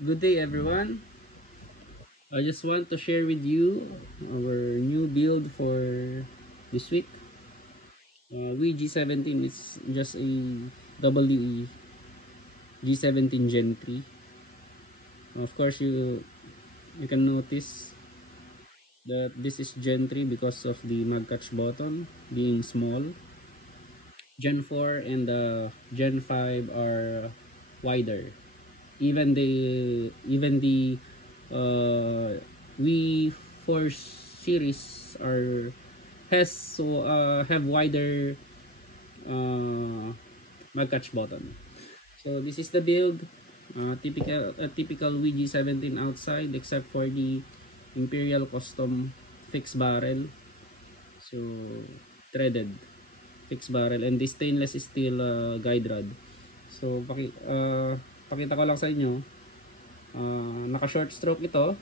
Good day, everyone. I just want to share with you our new build for this week. VG17 is just a WE G17 Gen 3. Of course, you can notice that this is Gen 3 because of the mag catch button being small. Gen 4 and Gen 5 are wider. Even the we 4 series are have wider uh, mag catch button. So this is the build, typical WG17 outside except for the Imperial Custom fixed barrel. So threaded fixed barrel, and the stainless steel guide rod. So pakita ko lang sa inyo, naka short stroke ito.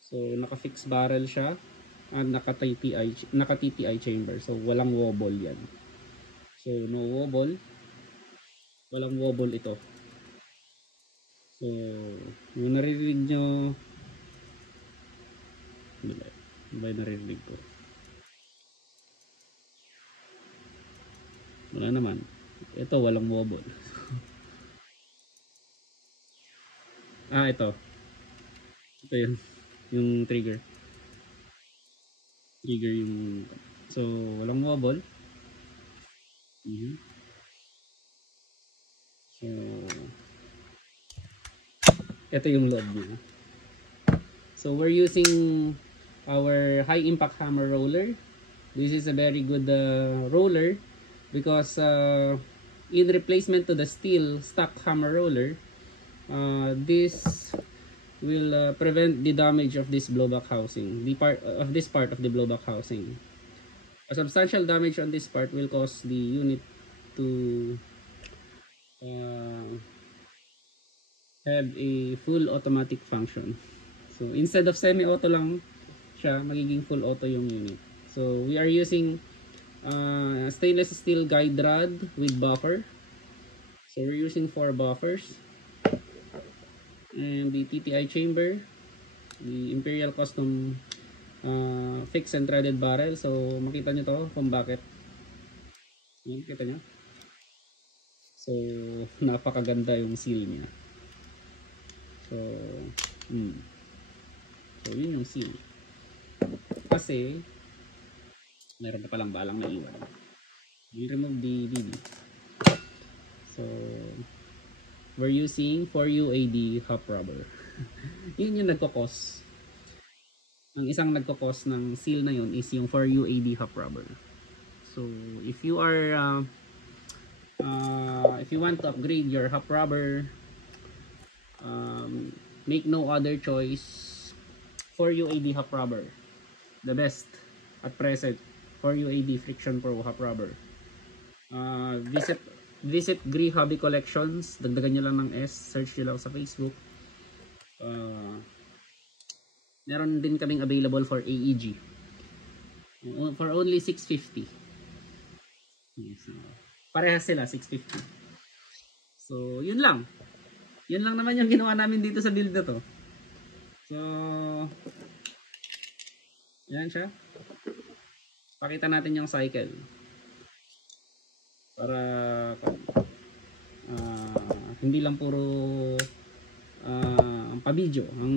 So naka fixed barrel siya and naka TPI chamber. So walang wobble yan. So no wobble, walang wobble ito. So yung naririnig nyo, ano ba yung naririnig ko? Wala naman. Ito walang wobble. Ito. Ito yung trigger. Trigger yung, so walang wobble. So ito yung loob niya. So we're using our high impact hammer roller. This is a very good roller because in replacement to the steel stock hammer roller, this will prevent the damage of this blowback housing, the part of the blowback housing. A substantial damage on this part will cause the unit to uh, have a full automatic function. So instead of semi-auto lang siya, magiging full auto yung unit. So we are using stainless steel guide rod with buffer. So we're using 4 buffers. And the TPI chamber, the Imperial Custom fixed and threaded barrel. So makita nyo to kung bakit. Yan, kita nyo. So napakaganda yung seal niya. So, so yun yung seal. Kasi meron pa palang balang na iwan. We remove the BB. So we're using 4UAD hop rubber. Yun yung nagkakos. Ang isang nagkakos ng seal na yun is yung 4UAD hop rubber. So if you are if you want to upgrade your hop rubber, make no other choice. 4UAD hop rubber, the best at present. 4UAD Friction Pro hop rubber. Visit Gree Hobby Collections. Dagdagan nyo lang ng S. Search nyo lang sa Facebook. Meron din kaming available for AEG. For only 650. Yes, parehas sila, 650. So, yun lang. Yun lang naman yung ginawa namin dito sa build na to. So, yan siya. Pakita natin yung cycle. Para hindi lang puro pa-video ang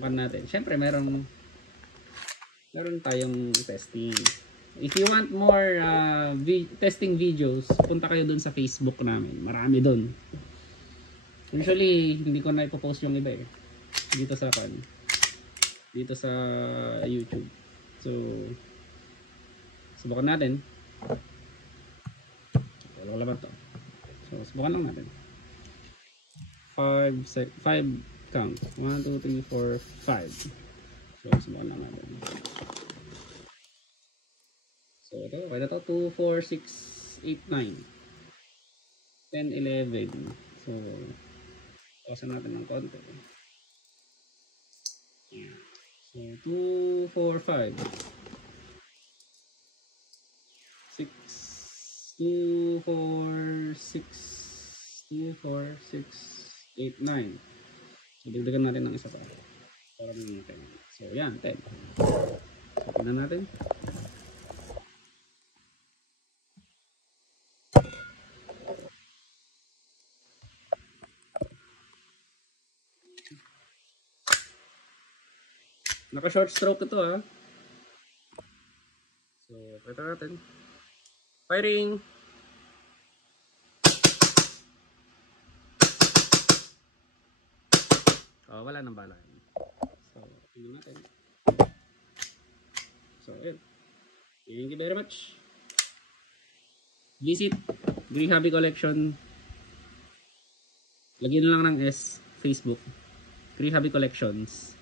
pan natin. Syempre meron tayong testing. If you want more testing videos, punta kayo dun sa Facebook namin. Marami dun. Usually hindi ko na ipopost yung iba dito sa YouTube. So subukan natin. Walang laman to. So subukan lang natin. 5 count. 1, 2, 3, 4, 5. So subukan lang natin. So ito, okay na to. 2, 4, 6, 8, 9, 10, 11. So pasan natin ng konti. So 2, 4, 5, 6, 2, 4, 6, 2, 4, 6, 8, 9. So, dagdagan natin ng isa pa. Para maging 10. So, yan, 10. Tignan natin. Naka-short stroke ito ah. So, ito natin. Firing! Oh, wala nang bala. So, tingnan natin. So, ayun. Thank you very much. Visit Green Hobby Collection. Lagyan lang ng S, Facebook. Green Hobby Collections.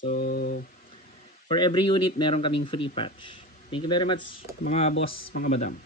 So, for every unit, meron kaming free patch. Thank you very much, mga boss, mga madam.